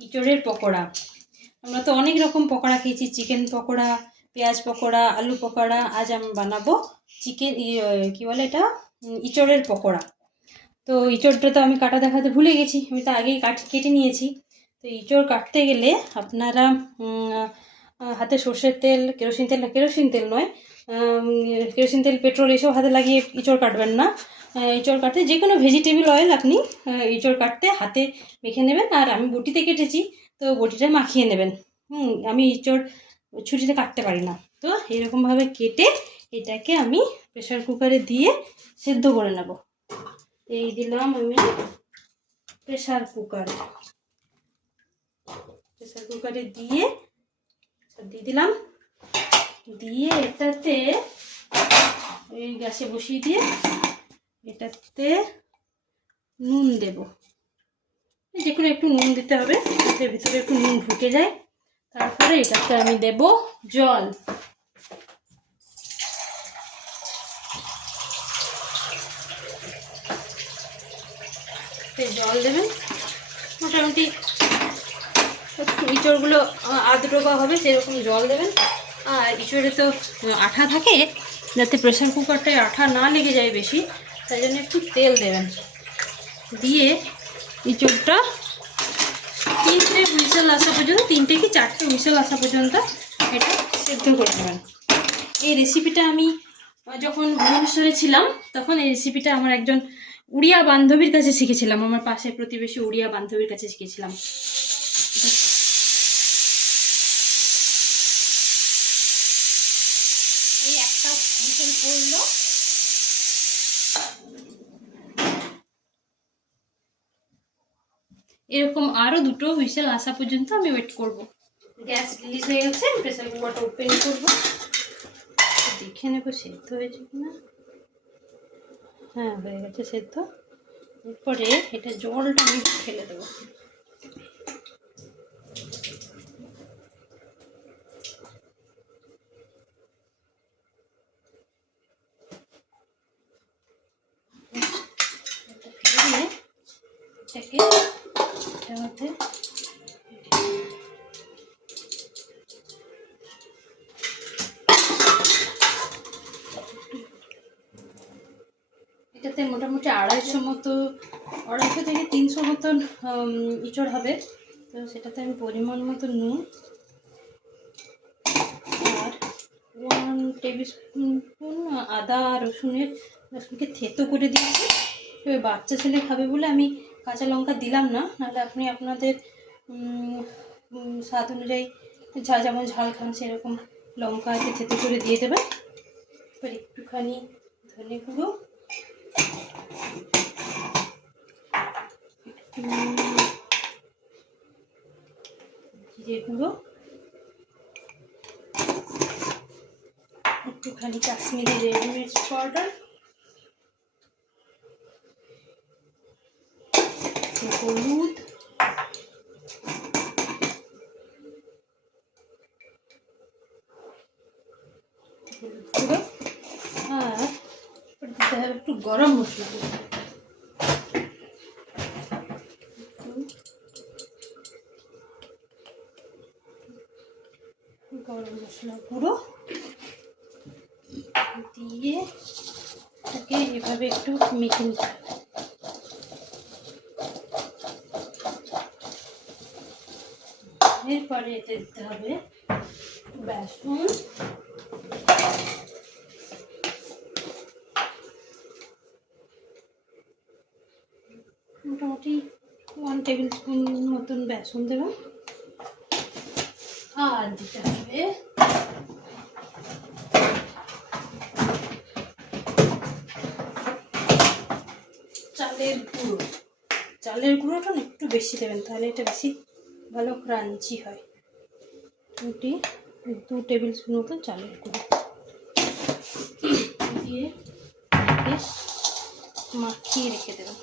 ইঁচড়ের পকোড়া। আমরা তো অনেক রকম পকোড়া খেয়েছি, চিকেন পকোড়া, পেঁয়াজ পকোড়া, আলু পকোড়া। আজ আমি বানাবো চিকেন কি বলে এটা, ইঁচড়ের পকোড়া। তো ইঁচড়টা তো আমি কাটা দেখাতে ভুলে গেছি, আমি তো আগেই কেটে নিয়েছি। তো ইঁচড় কাটতে গেলে আপনারা হাতে সর্ষের তেল, কেরোসিন তেল নয়, কেরোসিন তেল, পেট্রোল এসব হাতে লাগিয়ে ইঁচড় কাটবেন না। ইঁচড় কাটতে যে কোনো ভেজিটেবল অয়েল আপনি ইঁচড় কাটতে হাতে মেখে নেবেন। আর আমি বটিতে কেটেছি, তো বটিটা মাখিয়ে নেবেন। আমি ইঁচড় ছুরিতে কাটতে পারি না, তো এইরকমভাবে কেটে এটাকে আমি প্রেসার কুকারে দিয়ে সেদ্ধ করে নেব। এই দিলাম আমি প্রেসার কুকারে দিয়ে দিলাম, দিয়ে এটাতে এই গ্যাসে বসিয়ে দিয়ে এটাতে নুন দেব। যে কোনো একটু নুন দিতে হবে, এটার ভিতরে একটু নুন ঢুকে যায়। তারপরে এটাতে আমি দেব জল। জল দেবেন মোটামুটি ইঁচড়গুলো আধডোবা হবে সেরকম জল দেবেন। আর ইঁচড়ে তো আঠা থাকে, যাতে প্রেসার কুকারটায় আঠা না লেগে যায় বেশি, তাই জন্য একটু তেল দেবেন। দিয়ে ইঁচড়টা 3টে হুইসেল আসা পর্যন্ত, 3টে কি 4টে হুইসেল আসা পর্যন্ত এটা সেদ্ধ করে নেবেন। এই রেসিপিটা আমি যখন ভুবনেশ্বরে ছিলাম তখন এই রেসিপিটা আমার একজন উড়িয়া বান্ধবীর কাছে শিখেছিলাম, আমার পাশে প্রতিবেশী উড়িয়া বান্ধবীর কাছে শিখেছিলাম। এই একটা হুইসেল পড়লো, এরকম আরো 2টো হুইসেল আসা পর্যন্ত আমি ওয়েট করব। গ্যাস রিলিজ হয়ে গেছে, প্রেসার কুকারটা ওপেন করবো, দেখে নেবো সেদ্ধ হয়েছে কিনা। হ্যাঁ, হয়ে গেছে সেদ্ধ। এরপরে এটা জলটা আমি ফেলে দেবো। এটাকে এটার মধ্যে এটাতে মোটামুটি 250 থেকে 300 মতন ইঁচড় হবে। তো সেটাতে আমি পরিমাণ মতো নুন আর 1 টেবিল স্পুন আদা রসুনকে থেতো করে দিয়েছি। এবার বাচ্চা ছেলে খাবে বলে আমি কাঁচা লঙ্কা দিলাম না, নাহলে আপনি আপনাদের স্বাদ অনুযায়ী যেমন ঝাল খান সেরকম লঙ্কা থেতো করে দিয়ে দেবেন। এবার একটুখানি ধনে গুঁড়ো, জিরে গুঁড়ো, একটুখানি কাশ্মীরি রেড মির্চ পাউডার, হলুদ, গুঁড়ো, আর দিতে হবে একটু গরম মশলা। গরম মশলা গুঁড়ো দিয়ে তাকে এভাবে একটু মেখে নিতে হবে। এরপরে এতে দিতে হবে বেসন, মোটামুটি 1 টেবিল স্পুন মতন বেসন দেবেন। আর দিতে হবে চালের গুঁড়োটা একটু বেশি দেবেন, তাহলে এটা বেশি ভালো ক্রাঞ্চি হয়। 2 টেবিল স্পুন মতন চালের গুঁড়ো দিয়ে মাখিয়ে রেখে দেবেন।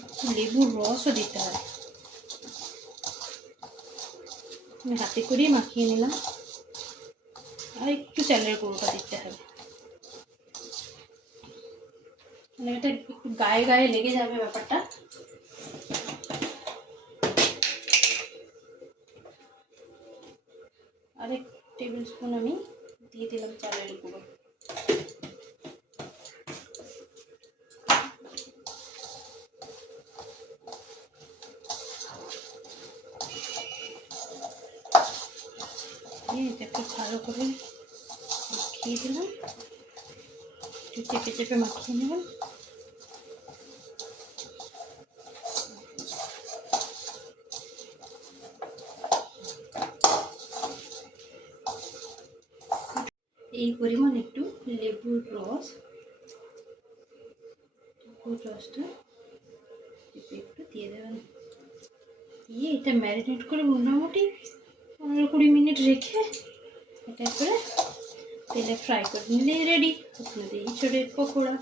একটু লেবুর রসও দিতে হয়, আমি হাতে করেই মাখিয়ে নিলাম। আর একটু চালের গুঁড়োটা দিতে হবে, মানে এটা একটু গায়ে গায়ে লেগে যাবে ব্যাপারটা। আরেক টেবিল স্পুন আমি দিয়ে দিলাম চালের গুঁড়ো। এটা একটু ভালো করে মাখিয়ে দিলাম, একটু চেপে চেপে মাখিয়ে নেবেন। এই পরিমাণ একটু লেবুর রসটা একটু দিয়ে দেবেন, দিয়ে এটা ম্যারিনেট করে মোটামুটি 15-20 মিনিট রেখে এটা করে তেলে ফ্রাই করে নিলেই রেডি আপনাদের ইঁচড়ের পকোড়া।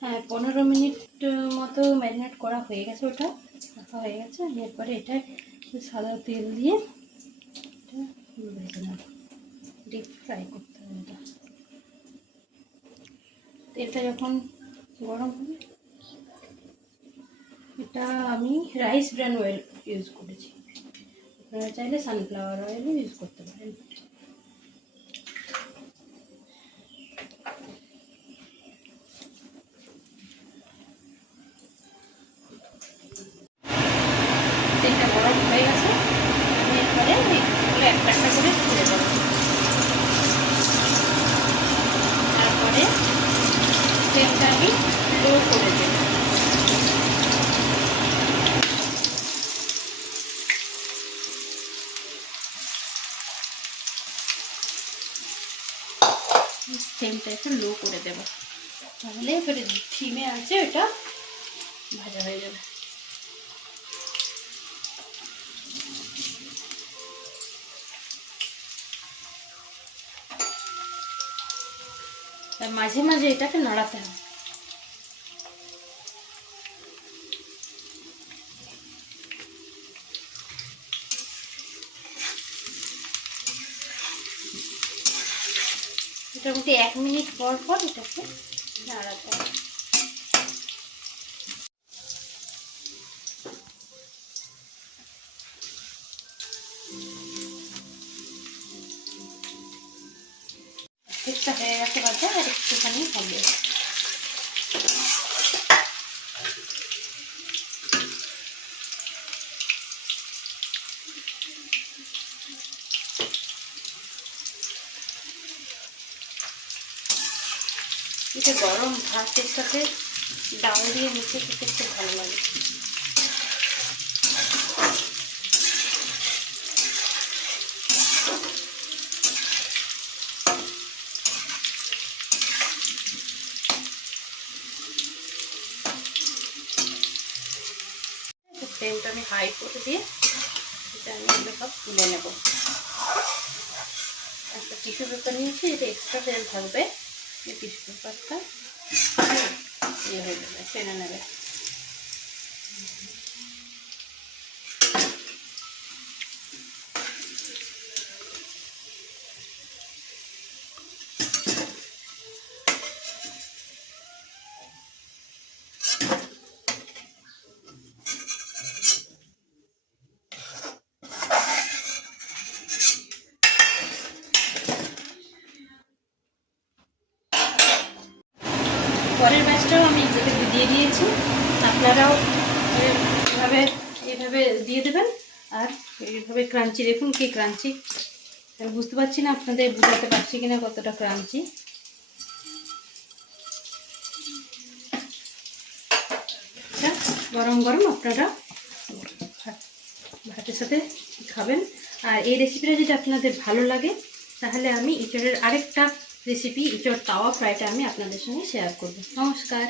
হ্যাঁ, 15 মিনিট মতো ম্যারিনেট করা হয়ে গেছে, ওটা রাখা হয়ে গেছে। এরপরে এটা সাদা তেল দিয়ে এটা ভেজে নেব, ডিপ ফ্রাই করতে হবে। এটা তেলটা যখন গরম হবে, এটা আমি রাইস ব্র্যান অয়েল ইউজ করেছি, আপনারা চাইলে সানফ্লাওয়ার অয়েলও ইউজ করতে পারেন। তেলটা গরম হয়ে গেছে, আমি এরপরে এইগুলো একটা একটা করে তুলে দেবো। তারপরে তেলটা আমি লো করে দেব। ফ্লেমটা একটু লো করে দেবো, তাহলে এবারে ধিমে আছে ওটা ভাজা হয়ে যাবে। মাঝে মাঝে এটাকে নাড়াতে হবে। মোটামুটি 1 মিনিট পর পর এটাকে নাড়াতে হবে। ঠিকঠাক হয়ে গেছে ভাজা, আর একটুখানি হবে। এটা গরম ভাতের সাথে ডাল দিয়ে মিশিয়ে খেতে খুব ভালো লাগে। ফ্লেমটা আমি হাই করে দিয়ে এটা আমি এগুলো সব তুলে নেব। একটা টিস্যু পেপার নিয়েছি, এটা এক্সট্রা তেল থাকবে, এই টিস্যু পেপারটা ইয়ে হয়ে যাবে, টেনে নেবে। পরের ব্যাচটাও আমি এটাকে দিয়ে দিয়েছি, আপনারাও এইভাবে দিয়ে দেবেন। আর এইভাবে ক্রাঞ্চি, দেখুন কি ক্রাঞ্চি, আমি বুঝতে পারছি না আপনাদের বুঝাতে পারছি কিনা কতটা ক্রাঞ্চি। গরম গরম আপনারা ভাতের সাথে খাবেন। আর এই রেসিপিটা যদি আপনাদের ভালো লাগে, তাহলে আমি ইঁচড়ের আরেকটা রেসিপি, ইঁচড় তাওয়া ফ্রাইটা আমি আপনাদের সঙ্গে শেয়ার করব। নমস্কার।